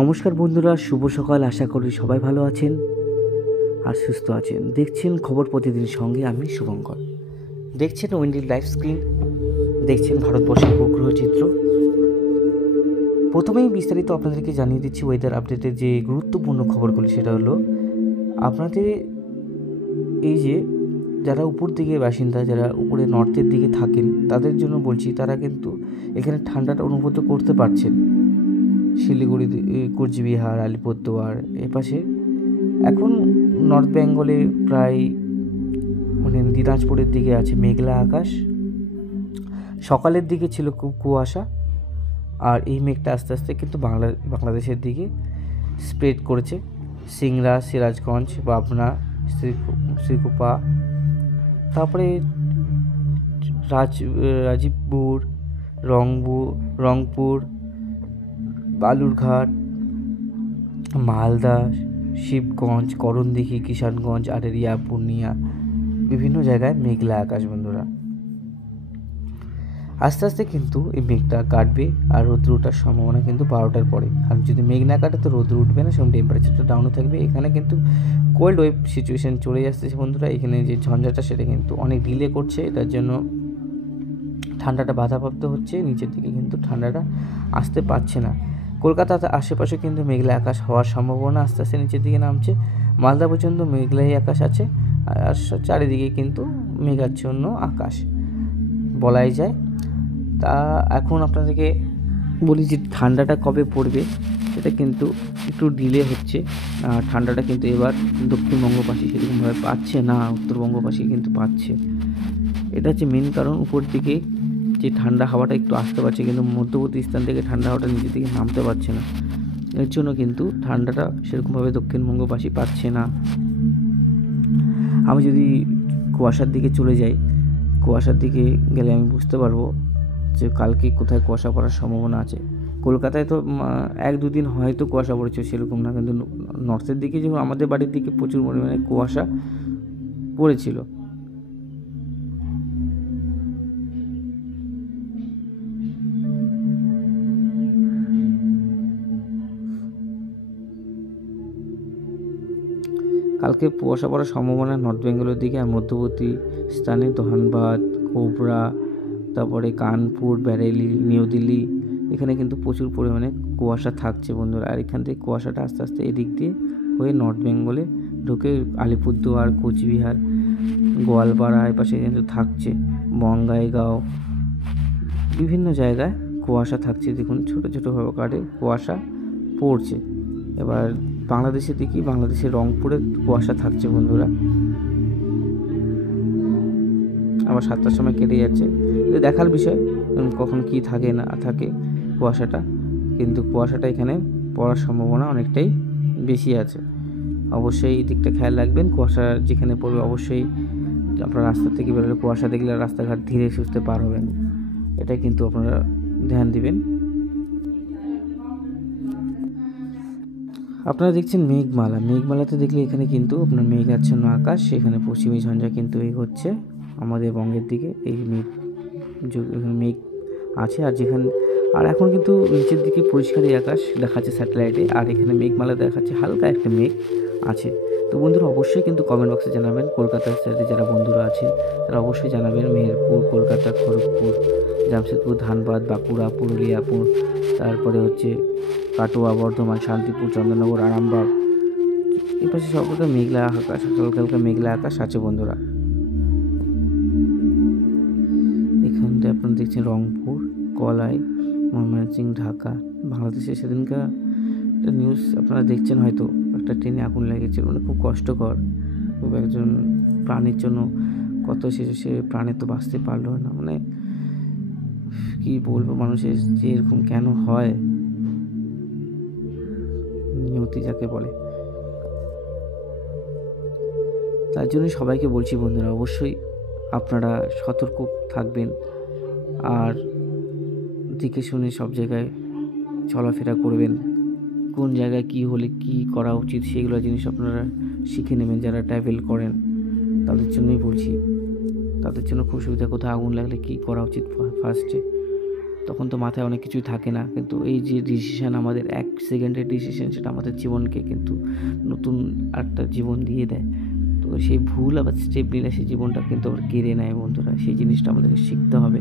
নমস্কার বন্ধুরা, শুভ সকাল। আশা করি সবাই ভালো আছেন আর সুস্থ আছেন। দেখছেন খবর প্রতিদিনের সঙ্গে আমি শুভঙ্কর। দেখছেন উইন্ডির লাইভ স্ক্রিন, দেখছেন ভারতবর্ষের উপগ্রহ চিত্র। প্রথমেই বিস্তারিত আপনাদেরকে জানিয়ে দিচ্ছি ওয়েদার আপডেটের যে গুরুত্বপূর্ণ খবরগুলি। সেটা হলো আপনাদের এই যে যারা উপর দিকে বাসিন্দা, যারা উপরে নর্থের দিকে থাকেন, তাদের জন্য বলছি, তারা কিন্তু এখানে ঠান্ডাটা অনুভূত করতে পারছেন। শিলিগুড়ি, কোচবিহার, আলিপুরদুয়ার এপাশে এখন নর্থ বেঙ্গলে প্রায় দিনাজপুরের দিকে আছে মেঘলা আকাশ। সকালের দিকে ছিল খুব কুয়াশা, আর এই মেঘটা আস্তে আস্তে কিন্তু বাংলাদেশের দিকে স্প্রেড করেছে। সিংড়া, সিরাজগঞ্জ, পাবনা, শ্রীকুপা, তারপরে রাজীবপুর, রংপুর, বালুরঘাট, মালদা, শিবগঞ্জ, করণদিঘি, কিষানগঞ্জ, আরেরিয়া, পূর্ণিয়া, বিভিন্ন জায়গায় মেঘলা আকাশ। বন্ধুরা, আস্তে আস্তে কিন্তু এই মেঘটা কাটবে আর রোদ্র ওঠার সম্ভাবনা কিন্তু 12টার পরে। আর যদি মেঘ না কাটে তো রোদ্র উঠবে না, সেরকম টেম্পারেচারটা ডাউনে থাকবে। এখানে কিন্তু কোল্ড ওয়েভ সিচুয়েশান চলে আসতেছে বন্ধুরা। এখানে যে ঝঞ্ঝাটা সেটা কিন্তু অনেক ডিলে করছে, এটার জন্য ঠান্ডাটা বাধাপ্রাপ্ত হচ্ছে। নিচের দিকে কিন্তু ঠান্ডাটা আসতে পারছে না। কলকাতার আশেপাশে কিন্তু মেঘলা আকাশ হওয়ার সম্ভাবনা আস্তে আস্তে নিচের দিকে নামছে। মালদা পর্যন্ত মেঘলাই আকাশ আছে, আর চারিদিকে কিন্তু মেঘাচ্ছন্ন আকাশ বলাই যায়। তা এখন আপনাদেরকে বলি যে ঠান্ডাটা কবে পড়বে, সেটা কিন্তু একটু ডিলে হচ্ছে। ঠান্ডাটা কিন্তু এবার দক্ষিণবঙ্গবাসী সেরকমভাবে পাচ্ছে না, উত্তরবঙ্গবাসী কিন্তু পাচ্ছে। এটা হচ্ছে মেন কারণ। উপর দিকে যে ঠান্ডা হাওয়াটা একটু আসতে পারছে, কিন্তু মধ্যবর্তী স্থান থেকে ঠান্ডা হাওয়াটা নিচের দিকে নামতে পারছে না। এর জন্য কিন্তু ঠান্ডাটা সেরকমভাবে দক্ষিণবঙ্গবাসী পাচ্ছে না। আমি যদি কুয়াশার দিকে চলে যাই, কুয়াশার দিকে গেলে আমি বুঝতে পারবো যে কালকে কোথায় কুয়াশা পড়ার সম্ভাবনা আছে। কলকাতায় তো 1-2 দিন হয়তো কুয়াশা পড়েছে, সেরকম না। কিন্তু নর্থের দিকে, যেমন আমাদের বাড়ির দিকে প্রচুর পরিমাণে কুয়াশা পড়েছিল। কালকে কুয়াশা পড়ার সম্ভাবনা নর্থ বেঙ্গলের দিকে, আর মধ্যবর্তী স্থানে ধনবাদ, কোবরা, তারপরে কানপুর, ব্যারেলি, নিউ দিল্লি, এখানে কিন্তু প্রচুর পরিমাণে কুয়াশা থাকছে বন্ধুরা। আর এখান থেকে কুয়াশাটা আস্তে আস্তে এদিক দিয়ে হয়ে নর্থ বেঙ্গলে ঢুকে আলিপুরদুয়ার, কোচবিহার, গোয়ালপাড়া এপাশে কিন্তু থাকছে। বঙ্গাইগাঁও, বিভিন্ন জায়গায় কুয়াশা থাকছে। দেখুন ছোটো ছোটোভাবে কাটে কুয়াশা পড়ছে। এবার বাংলাদেশের দিকে, বাংলাদেশের রংপুরে কুয়াশা থাকছে বন্ধুরা। আবার 7টার সময় কেটে যাচ্ছে। এটা দেখার বিষয় কখন কি থাকে না থাকে কুয়াশাটা, কিন্তু কুয়াশাটা এখানে পড়ার সম্ভাবনা অনেকটাই বেশি আছে। অবশ্যই এই দিকটা খেয়াল রাখবেন। কুয়াশা যেখানে পড়বে অবশ্যই আপনারা রাস্তা থেকে বেরোলে কুয়াশা দেখলে রাস্তাঘাট ধীরে সুস্থে পার হবেন, এটা কিন্তু আপনারা ধ্যান দিবেন। আপনারা দেখছেন মেঘমালাতে দেখলে এখানে কিন্তু আপনার মেঘাচ্ছন্ন আকাশ, সেখানে পশ্চিমী ঝঞ্ঝা কিন্তু এগোচ্ছে আমাদের বঙ্গের দিকে। এই মেঘ আছে, আর এখন কিন্তু নিচের দিকে পরিষ্কারই আকাশ দেখাচ্ছে স্যাটেলাইটে, আর এখানে মেঘমালা দেখাচ্ছে, হালকা একটা মেঘ আছে। তো বন্ধুরা, অবশ্যই কিন্তু কমেন্ট বক্সে জানাবেন। কলকাতার সাথে যারা বন্ধুরা আছেন তারা অবশ্যই জানাবেন। মেহেরপুর, কলকাতা, খড়গপুর, জামশেদপুর, ধানবাদ, বাঁকুড়া, পুরুলিয়া, তারপরে হচ্ছে কাটোয়া, বর্ধমান, শান্তিপুর, চন্দননগর, আরামবাগ, এই পাশে সবটা মেঘলা আকাশ, হালকা হালকা মেঘলা আকাশ আছে বন্ধুরা। এখানটা আপনারা দেখছেন রংপুর, কলাই, ময়মনসিংহ, ঢাকা। বাংলাদেশে সেদিনকার একটা নিউজ আপনারা দেখছেন হয়তো, একটা ট্রেনে আগুন লেগেছিল, মানে খুব কষ্টকর, খুব একজন প্রাণীর জন্য কত সে প্রাণে তো বাঁচতে পারলো না। মানে কি বলবো, মানুষের যে এরকম কেন হয়, নিয়তি যাকে বলে। তার জন্যই সবাইকে বলছি বন্ধুরা, অবশ্যই আপনারা সতর্ক থাকবেন, আর দেখে শুনে সব জায়গায় চলাফেরা করবেন। কোন জায়গায় কী হলে কী করা উচিত সেগুলো জিনিস আপনারা শিখে নেবেন। যারা ট্রাভেল করেন তাদের জন্যই বলছি, তাদের জন্য খুব সুবিধা। কোথাও আগুন লাগলে কী করা উচিত ফার্স্টে, তখন তো মাথায় অনেক কিছুই থাকে না, কিন্তু এই যে ডিসিশান, আমাদের 1 সেকেন্ডের ডিসিশান, সেটা আমাদের জীবনকে কিন্তু নতুন একটা জীবন দিয়ে দেয়। তো সেই ভুল আবার স্টেপ নিলে সেই জীবনটা কিন্তু আবার কেড়ে নেয় বন্ধুরা। সেই জিনিসটা আমাদেরকে শিখতে হবে,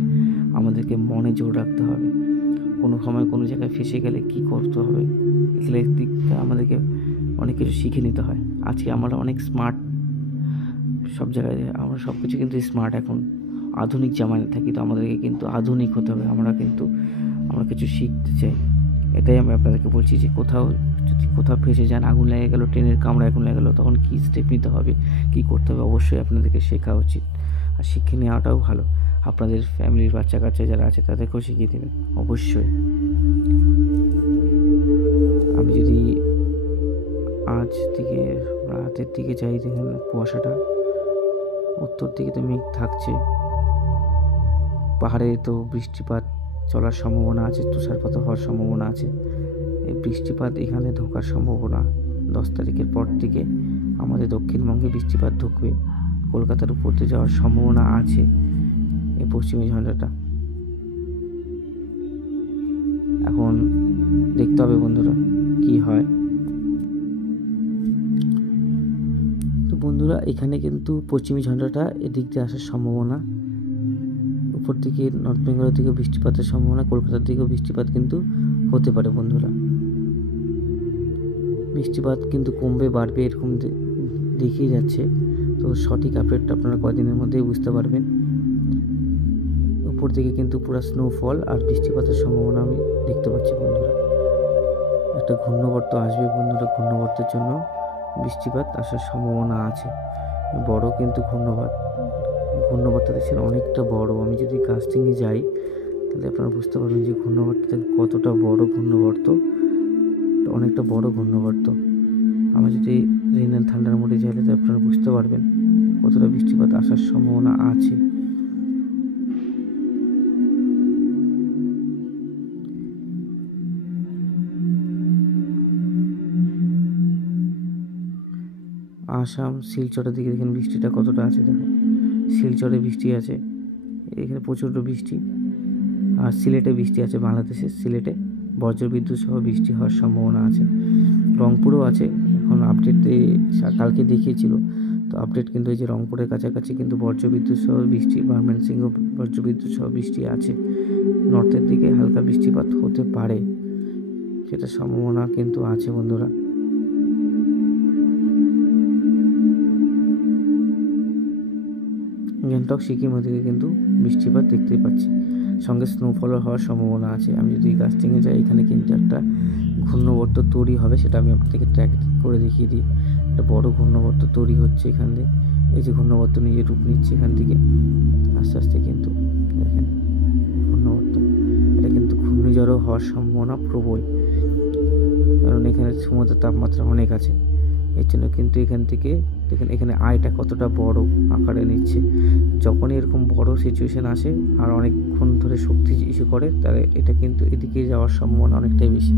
আমাদেরকে মনে জোর রাখতে হবে। কোনো সময় কোনো জায়গায় ফেঁসে গেলে কী করতে হবে, এগুলো দিকটা আমাদেরকে অনেক কিছু শিখে নিতে হয়। আজকে আমরা অনেক স্মার্ট, সব জায়গায় আমরা সব কিছু কিন্তু স্মার্ট, এখন আধুনিক জামানায় থাকি, তো আমাদেরকে কিন্তু আধুনিক হতে হবে। আমরা কিছু শিখতে চাই, এটাই আমি আপনাদেরকে বলছি যে কোথাও ফেঁসে যান, আগুন লেগে গেল, ট্রেনের কামড়ায় আগুন লেগে গেলো, তখন কী স্টেপ নিতে হবে, কী করতে হবে, অবশ্যই আপনাদেরকে শেখা উচিত। আর শিখে নেওয়াটাও ভালো, আপনাদের ফ্যামিলির বাচ্চা কাচ্চা যারা আছে তাদেরকেও শিখিয়ে দেবেন অবশ্যই। আমি যদি আজ থেকে রাতের দিকে যাই, দেখেন কুয়াশাটা, উত্তর দিকে তো মেঘ থাকছে, পাহাড়ে তো বৃষ্টিপাত চলার সম্ভাবনা আছে, তুষারপাত হওয়ার সম্ভাবনা আছে। এই বৃষ্টিপাত এখানে ঢোকার সম্ভাবনা 10 তারিখের পর থেকে আমাদের দক্ষিণবঙ্গে বৃষ্টিপাত ঢুকবে, কলকাতার উপর দিয়ে যাওয়ার সম্ভাবনা আছে এই পশ্চিমী ঝঞ্ঝাটা। এখন দেখতে হবে বন্ধুরা কি হয়। তো বন্ধুরা, এখানে কিন্তু পশ্চিমী ঝঞ্ঝাটা এদিক দিয়ে আসার সম্ভাবনা, উপর দিকে নর্থ বেঙ্গলের দিকে বৃষ্টিপাতের সম্ভাবনা, কলকাতার দিকেও বৃষ্টিপাত কিন্তু হতে পারে বন্ধুরা। বৃষ্টিপাত কিন্তু কমবে বাড়বে এরকম দেখিয়ে যাচ্ছে। তো সঠিক আপডেটটা আপনারা কয়েকদিনের মধ্যেই বুঝতে পারবেন। উপর দিকে কিন্তু পুরো স্নোফল আর বৃষ্টিপাতের সম্ভাবনা আমি দেখতে পাচ্ছি বন্ধুরা। একটা ঘূর্ণবর্ত আসবে বন্ধুরা, ঘূর্ণবর্তের জন্য বৃষ্টিপাত আসার সম্ভাবনা আছে। বড় কিন্তু ঘূর্ণবর্তটা দেখছেন অনেকটা বড়। আমি যদি কাস্টিংয়ে যাই তাহলে আপনারা বুঝতে পারবেন যে ঘূর্ণবর্তটা কতটা বড় ঘূর্ণবর্ত, অনেকটা বড় ঘূর্ণবর্ত। আমি যদি রেন অ্যান্ড থান্ডার মোডে যাই তাহলে আপনারা বুঝতে পারবেন কতটা বৃষ্টিপাত আসার সম্ভাবনা আছে। আসাম শিলচরের দিকে দেখেন বৃষ্টিটা কতটা আছে, দেখেন শিলচরে বৃষ্টি আছে, এখানে প্রচণ্ড বৃষ্টি। আর সিলেটে বৃষ্টি আছে, বাংলাদেশের সিলেটে বজ্রবিদ্যুৎ সহ বৃষ্টি হওয়ার সম্ভাবনা আছে। রংপুরেও আছে, এখন আপডেটে কালকে দেখিয়েছিল, তো আপডেট কিন্তু এই যে রংপুরের কাছাকাছি কিন্তু বজ্রবিদ্যুৎ সহ বৃষ্টি, ময়মনসিংহ বজ্রবিদ্যুৎ সহ বৃষ্টি আছে। নর্থের দিকে হালকা বৃষ্টিপাত হতে পারে, সেটা সম্ভাবনা কিন্তু আছে বন্ধুরা। গ্যাংটক সিকিম ওদিকে কিন্তু বৃষ্টিপাত দেখতেই পাচ্ছি, সঙ্গে স্নোফলও হওয়ার সম্ভাবনা আছে। আমি যদি কাস্টিংয়ে যাই, এখানে কিন্তু একটা ঘূর্ণবর্ত তৈরি হবে, সেটা আমি আপনাদেরকে ট্র্যাক করে দেখিয়ে দিই। একটা বড় ঘূর্ণবর্ত তৈরি হচ্ছে এখান থেকে, এই যে ঘূর্ণবর্ত নিজের রূপ নিচ্ছে এখান থেকে আস্তে আস্তে, কিন্তু দেখেন ঘূর্ণবর্ত, এটা কিন্তু ঘূর্ণিঝড়ও হওয়ার সম্ভাবনা প্রবল, কারণ এখানে সমুদ্রের তাপমাত্রা অনেক আছে। এর জন্য কিন্তু এখান থেকে দেখেন এখানে আয়টা কতটা বড় আকারে নিচ্ছে। যখনই এরকম বড় সিচুয়েশান আসে আর অনেকক্ষণ ধরে শক্তি ইস্যু করে, তাহলে এটা কিন্তু এদিকে যাওয়ার সম্ভাবনা অনেকটাই বেশি।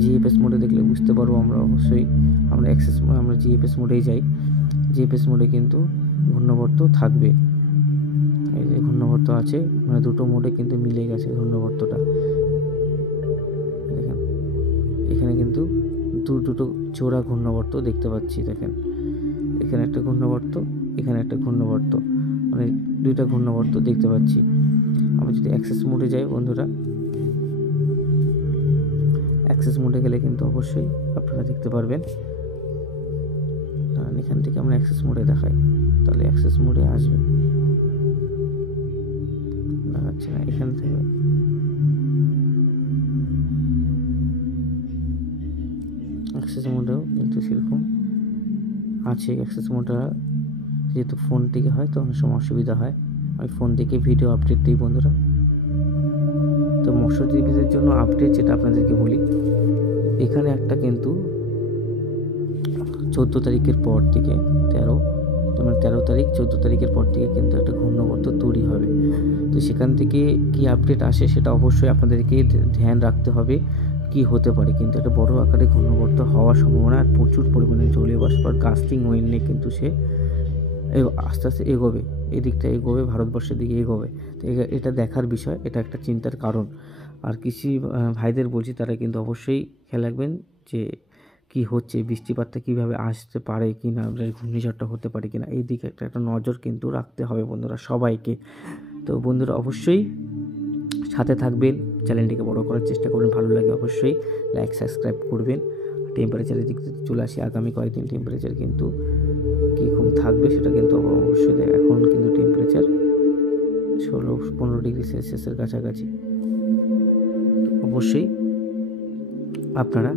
জিএফএস মোডে দেখলে বুঝতে পারবো আমরা, অবশ্যই আমরা জিএফএস মোডেই যাই, জিএফএস মোডে কিন্তু ঘূর্ণবর্ত থাকবে। এই যে ঘূর্ণবর্ত আছে, মানে দুটো মোডে কিন্তু মিলে গেছে ঘূর্ণবর্তটা। দেখেন এখানে কিন্তু দুটো জোড়া ঘূর্ণবর্ত দেখতে পাচ্ছি, দেখেন এখানে একটা ঘূর্ণবর্ত, এখানে একটা ঘূর্ণবর্ত, মানে দুইটা ঘূর্ণবর্ত দেখতে পাচ্ছি। আমি যদি অ্যাক্সেস মোডে যাই বন্ধুরা, অ্যাক্সেস মোডে গেলে কিন্তু অবশ্যই আপনারা দেখতে পারবেন। এখান থেকে আমরা অ্যাক্সেস মোডে দেখাই, তাহলে অ্যাক্সেস মোডে আসবে, দেখাচ্ছে না এখান থেকে। অ্যাক্সেস মোডেও কিন্তু সেরকম আছে। অ্যাক্সেস মোডটা যেহেতু ফোন থেকে হয় তো অনেক সময় অসুবিধা হয়, আমি ফোন থেকে ভিডিও আপডেট দিই বন্ধুরা। তো মৎস্যজীবীদের জন্য আপডেট যেটা আপনাদেরকে বলি, এখানে একটা কিন্তু 14 তারিখের পর থেকে 13 তারিখ 14 তারিখের পর থেকে কিন্তু একটা ঘূর্ণবর্ত তৈরি হবে। তো সেখান থেকে কি আপডেট আসে সেটা অবশ্যই আপনাদেরকে ধ্যান রাখতে হবে কি হতে পারে, কিন্তু একটা বড় আকারে ঘূর্ণবর্ত হওয়ার সম্ভাবনা, আর প্রচুর পরিমাণে জলীয় বাষ্প আর গাস্টিং উইন্ড নিয়ে কিন্তু সে আস্তে আস্তে এগোবে, এদিকটা এগোবে, ভারতবর্ষের দিকে এগোবে। তো এটা দেখার বিষয়, এটা একটা চিন্তার কারণ। আর কৃষি ভাইদের বলছি, তারা কিন্তু অবশ্যই খেয়াল রাখবেন যে কী হচ্ছে, বৃষ্টিপাতটা কীভাবে আসতে পারে কি না, ঘূর্ণিঝড়টা হতে পারে কি না, এই দিকে একটা নজর কিন্তু রাখতে হবে বন্ধুরা সবাইকে। তো বন্ধুরা অবশ্যই সাথে থাকবেন, চ্যানেলটিকে বড় করার চেষ্টা করবেন, ভালো লাগে অবশ্যই লাইক সাবস্ক্রাইব করবেন। টেম্পারেচারের দিক থেকে চলে আসি, আগামী কয়েকদিন টেম্পারেচার কিন্তু কীরকম থাকবে সেটা কিন্তু অবশ্যই এখন কিন্তু টেম্পারেচার 16-15 ডিগ্রি সেলসিয়াসের কাছাকাছি। অবশ্যই আপনারা,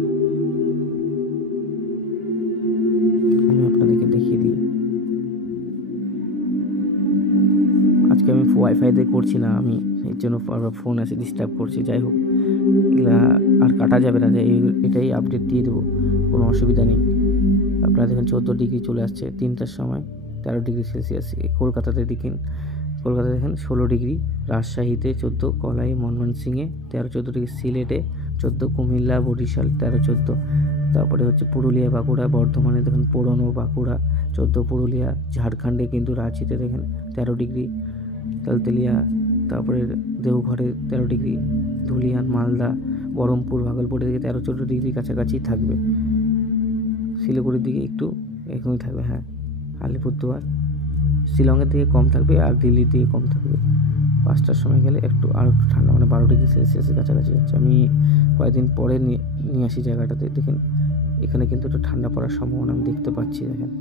আমি আপনাদেরকে দেখিয়ে দিই, আজকে আমি ওয়াইফাই দিয়ে করছি না, আমি এর জন্য ফোন আসে ডিস্টার্ব করছি। যাই হোক, এগুলা আর কাটা যাবে না, যে এটাই আপডেট দিয়ে দেবো, কোনো অসুবিধা নেই। আপনারা দেখেন 14 ডিগ্রি চলে আসছে 3টার সময়, 13 ডিগ্রি সেলসিয়াস। কলকাতাতে দেখেন 16 ডিগ্রি, রাজশাহীতে 14, কলাই ময়মনসিংহে 13-14 ডিগ্রি, সিলেটে 14, কুমিল্লা বরিশাল 13-14, তারপরে হচ্ছে পুরুলিয়া বাঁকুড়া, বর্ধমানে দেখেন পুরনো বাঁকুড়া 14, পুরুলিয়া, ঝাড়খণ্ডে কিন্তু রাঁচিতে দেখেন 13 ডিগ্রি, তালতেলিয়া, তারপরে দেওঘরে 13 ডিগ্রি, ধুলিয়ান, মালদা, বহরমপুর, ভাগলপুরের দিকে 13-14 ডিগ্রি কাছাকাছি থাকবে। শিলিগুড়ির দিকে একটু এরকমই থাকবে, হ্যাঁ, আলিপুরদুয়ার, শিলংয়ের দিকে কম থাকবে, আর দিল্লির দিকে কম থাকবে। 5টার সময় গেলে আরও একটু ঠান্ডা, মানে 12 ডিগ্রি সেলসিয়াসের কাছাকাছি যাচ্ছে। আমি কয়েকদিন পরে নিয়ে আসি জায়গাটাতে, দেখেন এখানে কিন্তু একটু ঠান্ডা পড়ার সম্ভাবনা আমি দেখতে পাচ্ছি। দেখেন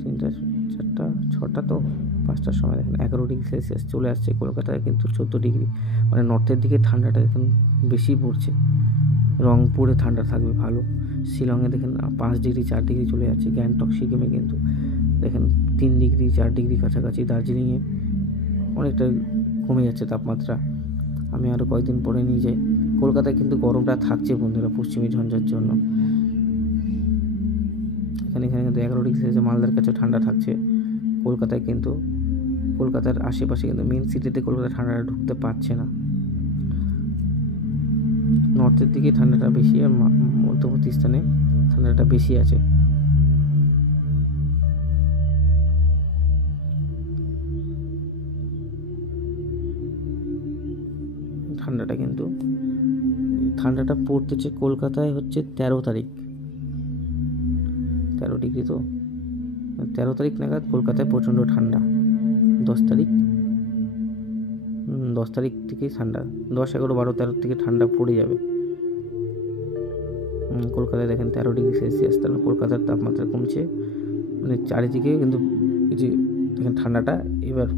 3টা 4টা 6টা, তো 5টার সময় দেখেন 11 ডিগ্রি সেলসিয়াস চলে আসছে। কলকাতায় কিন্তু 14 ডিগ্রি, মানে নর্থের দিকে ঠান্ডাটা এখন বেশি পড়ছে। রংপুরে ঠান্ডা থাকবে ভালো, শিলংয়ে দেখেন 5 ডিগ্রি 4 ডিগ্রি চলে যাচ্ছে। গ্যাংটক সিকিমে কিন্তু দেখেন 3 ডিগ্রি 4 ডিগ্রি কাছাকাছি। দার্জিলিংয়ে অনেকটা কমে যাচ্ছে তাপমাত্রা, আমি আরও কয়েকদিন পরে নিয়ে যাই। কলকাতায় কিন্তু গরমটা থাকছে বন্ধুরা পশ্চিমী ঝঞ্ঝার জন্য। এখানে কিন্তু 11 ডিগ্রি সেলসিয়াস, মালদার কাছে ঠান্ডা থাকছে। কলকাতায় কিন্তু, কলকাতার আশেপাশে কিন্তু মেন সিটিতে কলকাতায় ঠান্ডাটা ঢুকতে পারছে না। নর্থের দিকে ঠান্ডাটা বেশি, আর মধ্যবর্তী স্থানে ঠান্ডাটা বেশি আছে। ঠান্ডাটা পড়তেছে কলকাতায় হচ্ছে 13 তারিখ, 13 ডিগ্রি, তো 13 তারিখ নাগাদ কলকাতায় প্রচণ্ড ঠান্ডা। 10 তারিখ থেকে ঠান্ডা, 10, 11, 12, 13 থেকে ঠান্ডা পড়ে যাবে। কলকাতায় দেখেন 13 ডিগ্রি সেলসিয়াস, তাহলে কলকাতার তাপমাত্রা কমছে, মানে চারিদিকে কিন্তু এই যে দেখেন ঠান্ডাটা এবার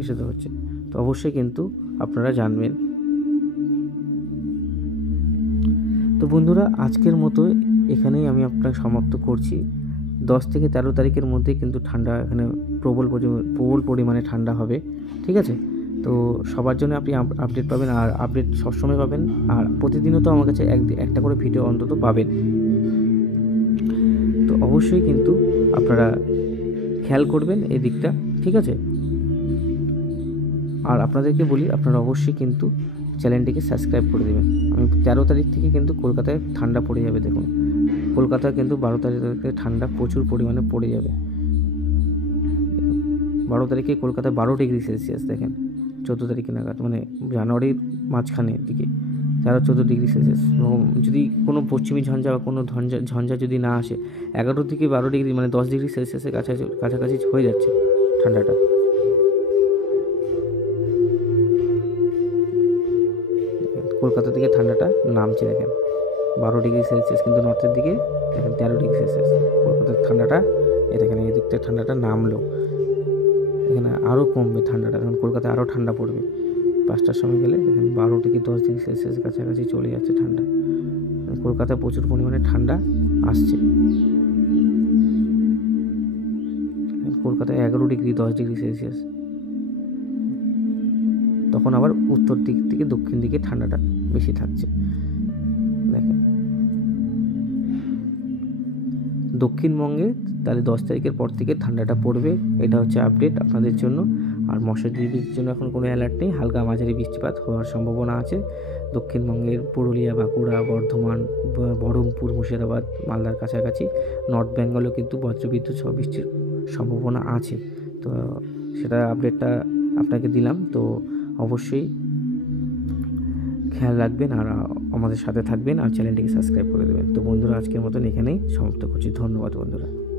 এসে হচ্ছে। তো অবশ্যই কিন্তু আপনারা জানবেন। তো বন্ধুরা আজকের মতো এখানেই আমি আপনাকে সমাপ্ত করছি। 10 থেকে 13 তারিখের মধ্যে কিন্তু ঠান্ডা এখানে প্রবল পরিমাণে ঠান্ডা হবে, ঠিক আছে? তো সবার জন্য আপনি আপডেট পাবেন, আর আপডেট সবসময় পাবেন, আর প্রতিদিনও তো আমার কাছে একটা করে ভিডিও অন্তত পাবেন। তো অবশ্যই কিন্তু আপনারা খেয়াল করবেন এই দিকটা, ঠিক আছে? আর আপনাদেরকে বলি, আপনারা অবশ্যই কিন্তু চ্যানেলটিকে সাবস্ক্রাইব করে দেবেন। আমি 13 তারিখ থেকে কিন্তু কলকাতায় ঠান্ডা পড়ে যাবে। দেখুন কলকাতায় কিন্তু 12 তারিখ থেকে ঠান্ডা প্রচুর পরিমাণে পড়ে যাবে। 12 তারিখে কলকাতায় 12 ডিগ্রি সেলসিয়াস, দেখেন 14 তারিখে নাগাদ, মানে জানুয়ারির মাঝখানের দিকে 13-14 ডিগ্রি সেলসিয়াস। যদি কোনো পশ্চিমী ঝঞ্ঝা বা কোনো ঝঞ্ঝা যদি না আসে, 11 থেকে 12 ডিগ্রি, মানে 10 ডিগ্রি সেলসিয়াসের কাছাকাছি হয়ে যাচ্ছে ঠান্ডাটা। কলকাতা থেকে ঠান্ডাটা নামছে, দেখেন 12 ডিগ্রি সেলসিয়াস, কিন্তু নর্থের দিকে দেখেন 13 ডিগ্রি সেলসিয়াস। কলকাতার ঠান্ডাটা দেখেন এই দিকটা ঠান্ডাটা নামলো, এখানে আরও কমবে ঠান্ডাটা, এখন কলকাতায় আরও ঠান্ডা পড়বে। 5টার সময় গেলে দেখেন 12 থেকে 10 ডিগ্রি সেলসিয়াসের কাছাকাছি চলে যাচ্ছে ঠান্ডা। কলকাতায় প্রচুর পরিমাণে ঠান্ডা আসছে। কলকাতায় 11 ডিগ্রি 10 ডিগ্রি সেলসিয়াস, তখন আবার উত্তর দিক থেকে দক্ষিণ দিকে ঠান্ডাটা বেশি থাকছে। দেখেন দক্ষিণবঙ্গে তাহলে 10 তারিখের পর থেকে ঠান্ডাটা পড়বে, এটা হচ্ছে আপডেট আপনাদের জন্য। আর মশাজীবীর জন্য এখন কোনো অ্যালার্ট নেই, হালকা মাঝারি বৃষ্টিপাত হওয়ার সম্ভাবনা আছে দক্ষিণবঙ্গের পুরুলিয়া, বাঁকুড়া, বর্ধমান, বহরমপুর, মুর্শিদাবাদ, মালদার কাছাকাছি। নর্থ বেঙ্গলেও কিন্তু বজ্রবিদ্যুৎ সহ বৃষ্টির সম্ভাবনা আছে। তো সেটা আপডেটটা আপনাকে দিলাম। তো অবশ্যই খেয়াল রাখবেন আর আমাদের সাথে থাকবেন আর চ্যানেলটিকে সাবস্ক্রাইব করে দেবেন। তো বন্ধুরা, আজকের মতন এখানেই সমাপ্ত করছি। ধন্যবাদ বন্ধুরা।